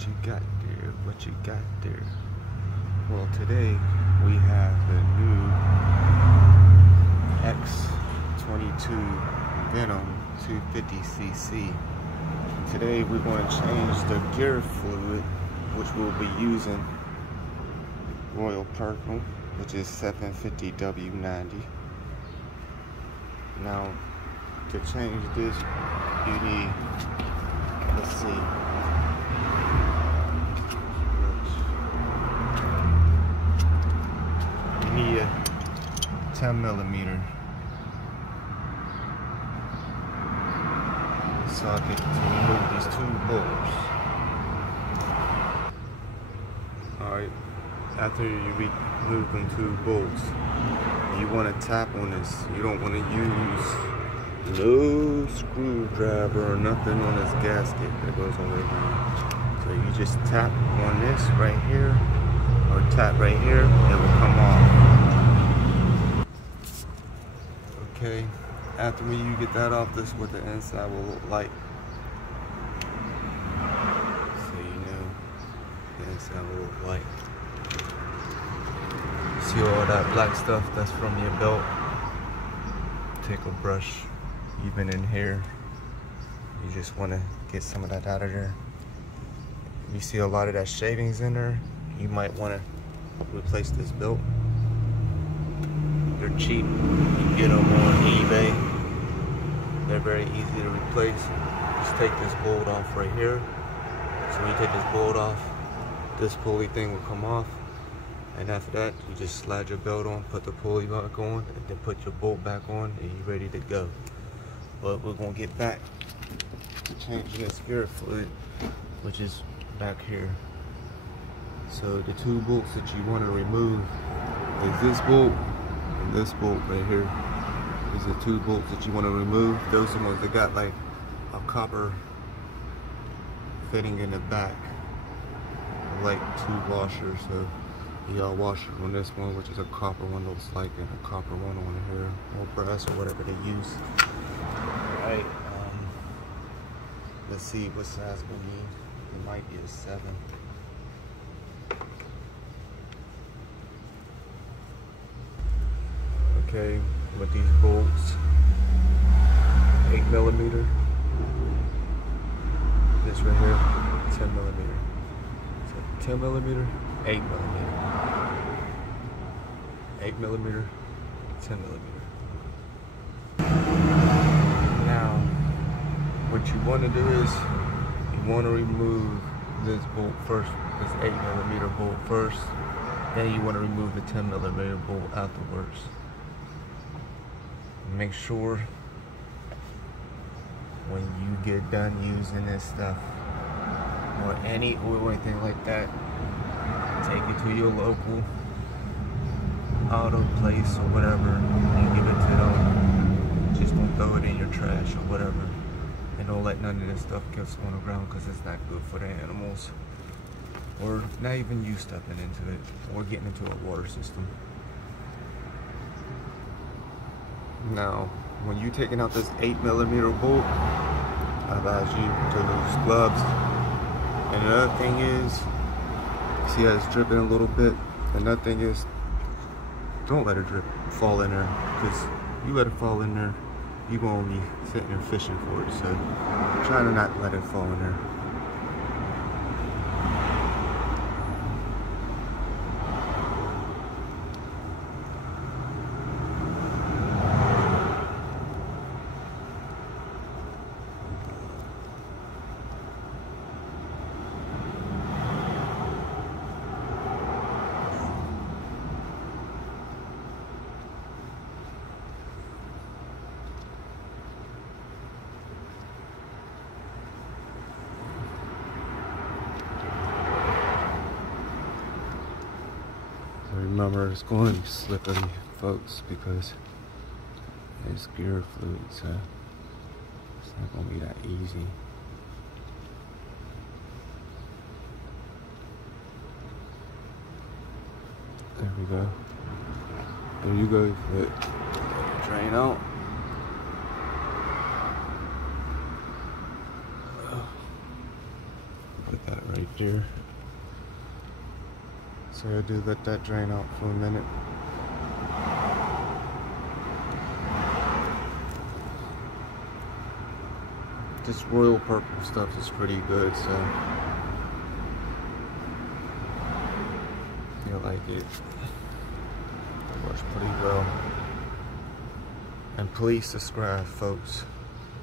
What you got there? What you got there? Well, today we have the new X22 Venom 250cc. Today we're going to change the gear fluid, which we'll be using Royal Purple, which is 750W90. Now, to change this, you need, let's see, you need a 10mm socket to remove these two bolts. Alright, after you remove them two bolts, you want to tap on this. You don't want to use no screwdriver or nothing on this gasket that goes all the way around. So you just tap on this right here, or tap right here, it will come off. Okay, after when you get that off, this is what the inside will look like. So you know the inside will look like. See all that black stuff that's from your belt? Take a brush, even in here. You just want to get some of that out of there. You see a lot of that shavings in there. You might want to replace this belt. They're cheap. You can get them on eBay. They're very easy to replace. Just take this bolt off right here. So when you take this bolt off, this pulley thing will come off. And after that, you just slide your belt on, put the pulley back on, and then put your bolt back on, and you're ready to go. But we're gonna get back to changing this gear fluid, which is back here. So the two bolts that you want to remove is this bolt and this bolt right here. These are two bolts that you want to remove. Those are the ones that got like a copper fitting in the back, like two washers. So you got a washer on this one, which is a copper one, looks like, and a copper one on here, or brass, or whatever they use. Alright, let's see what size we need. It might be a 7. Okay, with these bolts, 8mm. This right here, 10mm. So 10mm, 8mm. 8mm, 10mm. Now, what you want to do is, you want to remove this bolt first, this 8mm bolt first, then you want to remove the 10mm bolt afterwards. Make sure when you get done using this stuff, or any oil or anything like that, take it to your local auto place or whatever and give it to them. Just don't throw it in your trash or whatever, and don't let none of this stuff get on the ground, because it's not good for the animals, or not even you stepping into it or getting into a water system. Now, when you're taking out this 8mm bolt, I advise you to use gloves. And another thing is, see how it's dripping a little bit? Another thing is, don't let it fall in there, because you let it fall in there, you're going to be sitting there fishing for it. So try to not let it fall in there. Remember, it's going to be slippery, folks, because it's gear fluid, so it's not going to be that easy. There we go. There you go, foot. Drain out. Put that right steer. So I do let that drain out for a minute. This royal purple stuff is pretty good, so I like it. It works pretty well. And please subscribe, folks,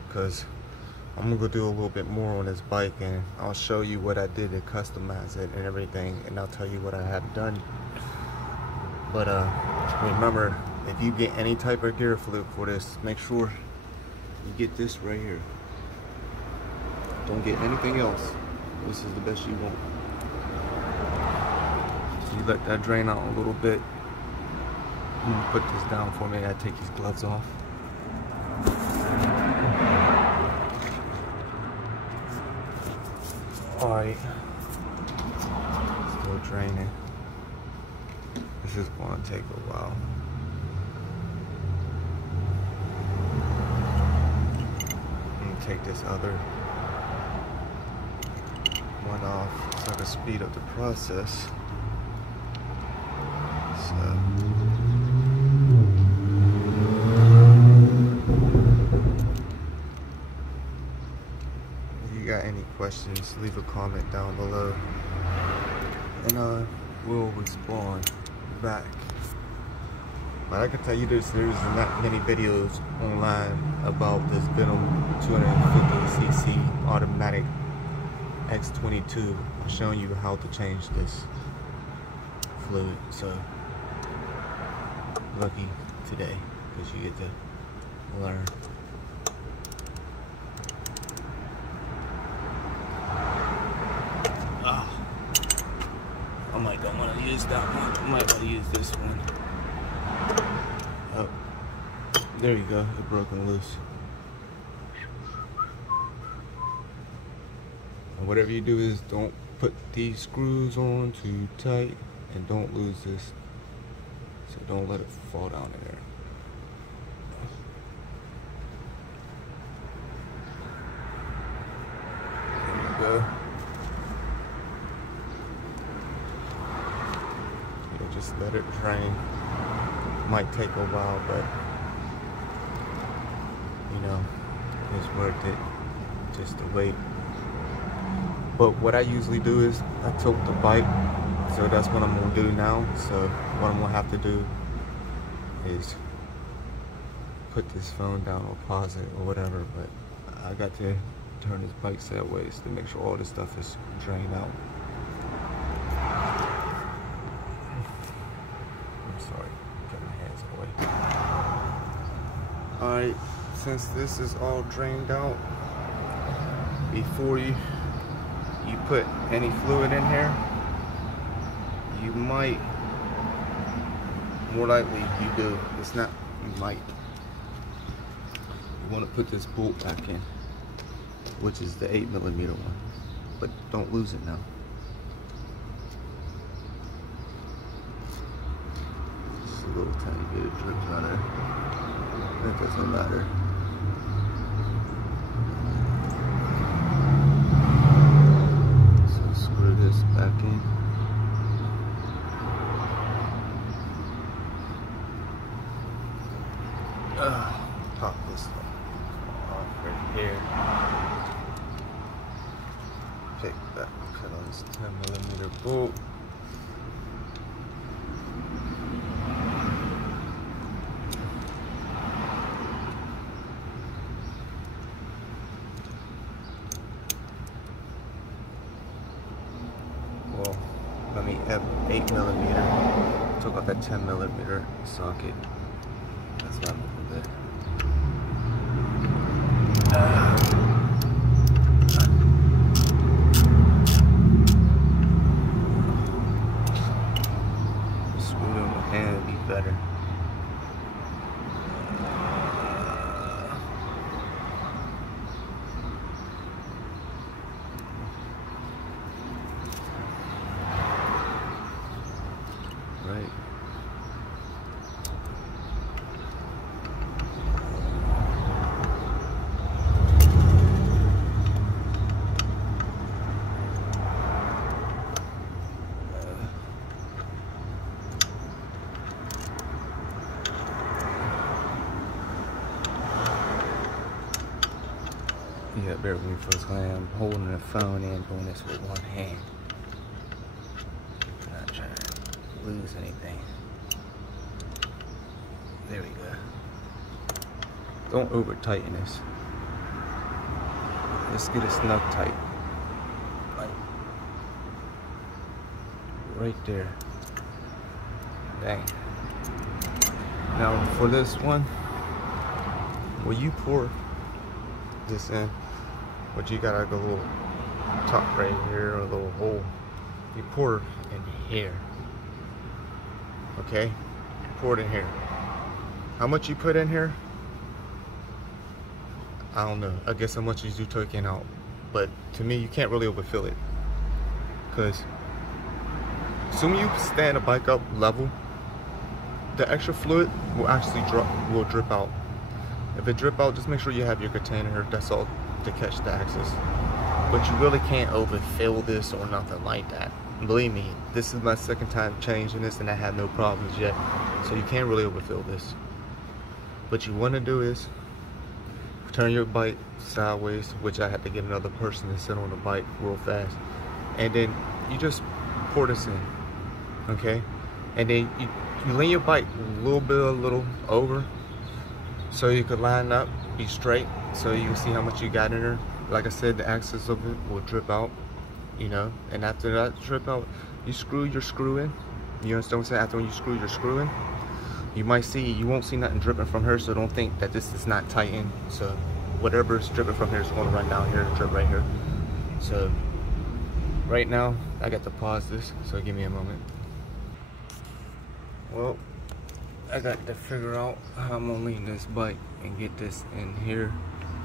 because I'm gonna go do a little bit more on this bike, and I'll show you what I did to customize it and everything, and I'll tell you what I have done. But remember, if you get any type of gear fluid for this, make sure you get this right here. Don't get anything else. This is the best you want. So you let that drain out a little bit. I'm gonna put this down for me. I gotta take these gloves off. Alright. Still draining. This is gonna take a while. I'm gonna take this other one off so I can speed up the process. So if you got any questions, leave a comment down below and I will respond back. But I can tell you this, there's not many videos online about this Venom 250cc automatic X22 showing you how to change this fluid. So lucky today because you get to learn. I might don't want to use that one. I might want to use this one. Oh, there you go. It broken loose. And whatever you do is don't put these screws on too tight and don't lose this. So don't let it fall down in there. There you go. Yeah, just let it drain. Might take a while, but you know, it's worth it just to wait. But what I usually do is I tilt the bike, so that's what I'm gonna do now. So what I'm gonna have to do is put this phone down or pause it or whatever, but I got to turn this bike sideways to make sure all this stuff is drained out. I'm sorry, get my hands away. Alright, since this is all drained out, before you put any fluid in here, you might, more likely you do, it's not, you might, you want to put this bolt back in, which is the 8mm one, but don't lose it now. Just a little tiny bit of drips on there. That doesn't matter. So screw this back in. Pop this off right here. Take that, put on this 10mm bolt. Well, let me have 8mm. Took off that 10mm socket. That's not moving good. Screw it in my hand would be better. Right. Yeah, bear with me for a second. I'm holding the phone and doing this with one hand. Not trying to lose anything. There we go. Don't over tighten this. Let's get it snug tight. Like right there. Dang. Now for this one, when you pour this in, but you got like a little top right here, a little hole. You pour it in here. Okay? Pour it in here. How much you put in here? I don't know. I guess how much is you taking out. But to me, you can't really overfill it. Because assuming you stand the bike up level, the extra fluid will actually drip out. If it drip out, just make sure you have your container. That's all to catch the axis. But you really can't overfill this or nothing like that. Believe me, this is my second time changing this and I had no problems yet. So you can't really overfill this. What you want to do is turn your bike sideways, which I had to get another person to sit on the bike real fast. And then you just pour this in, okay? And then you lean your bike a little over so you could line up, be straight, so you can see how much you got in there. Like I said, the axis of it will drip out, you know, and after that drip out, you screw your screw in. You understand what I'm saying? After when you screw your screw in, you won't see nothing dripping from her, so don't think that this is not tightened. So whatever is dripping from here is going to run down here and drip right here. So right now, I got to pause this, so give me a moment. Well, I got to figure out how I'm going to lean this bike and get this in here.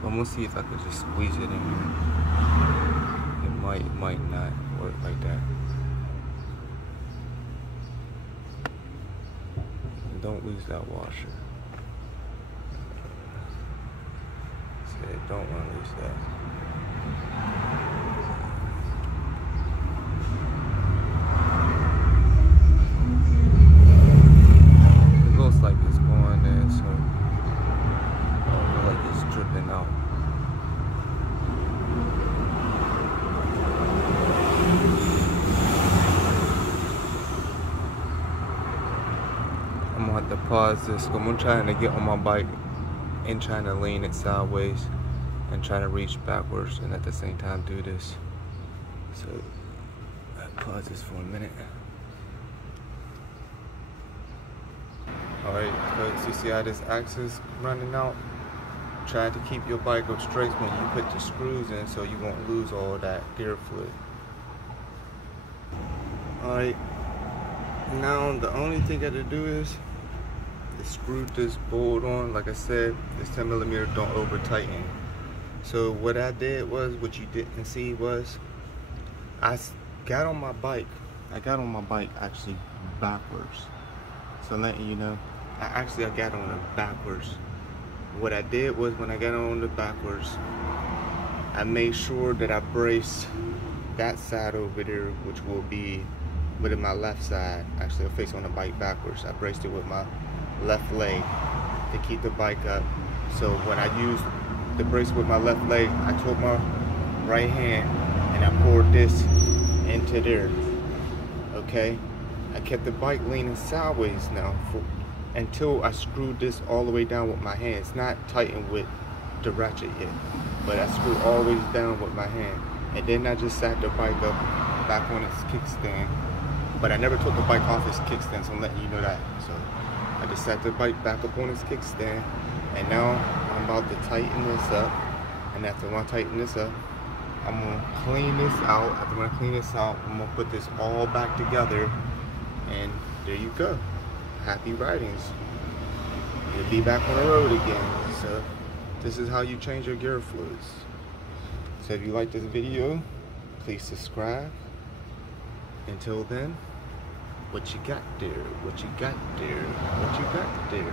I'm going to see if I could just squeeze it in here. It might not work like that. Don't lose that washer. Said don't want to lose that. It looks like it's going in, so I don't feel like it's dripping out. I'm gonna have to pause this. I'm trying to get on my bike and trying to lean it sideways and trying to reach backwards and at the same time do this. So I pause this for a minute. Alright, folks, you see how this axis running out? Try to keep your bike up straight when you put the screws in so you won't lose all that gear fluid. Alright, now the only thing I got to do is screw this bolt on. Like I said, this 10mm don't over tighten. So what I did was, what you didn't see was, I got on my bike actually backwards. So letting you know, I got on it backwards. What I did was, when I got on it backwards, I made sure that I braced that side over there, which will be within my left side. Actually, I'm facing on the bike backwards. I braced it with my left leg to keep the bike up. So when I used the brace with my left leg, I took my right hand and I poured this into there. Okay, I kept the bike leaning sideways now until I screwed this all the way down with my hand. It's not tightened with the ratchet yet, but I screwed all the way down with my hand, and then I just sat the bike up back on its kickstand. But I never took the bike off its kickstand, so I'm letting you know that. So I just sat the bike back up on its kickstand, and now I'm about to tighten this up. And after I tighten this up, I'm gonna clean this out. After I clean this out, I'm gonna put this all back together, and there you go. Happy ridings. You'll be back on the road again. So this is how you change your gear fluids. So if you like this video, please subscribe. Until then, what you got there? What you got there? What you got there?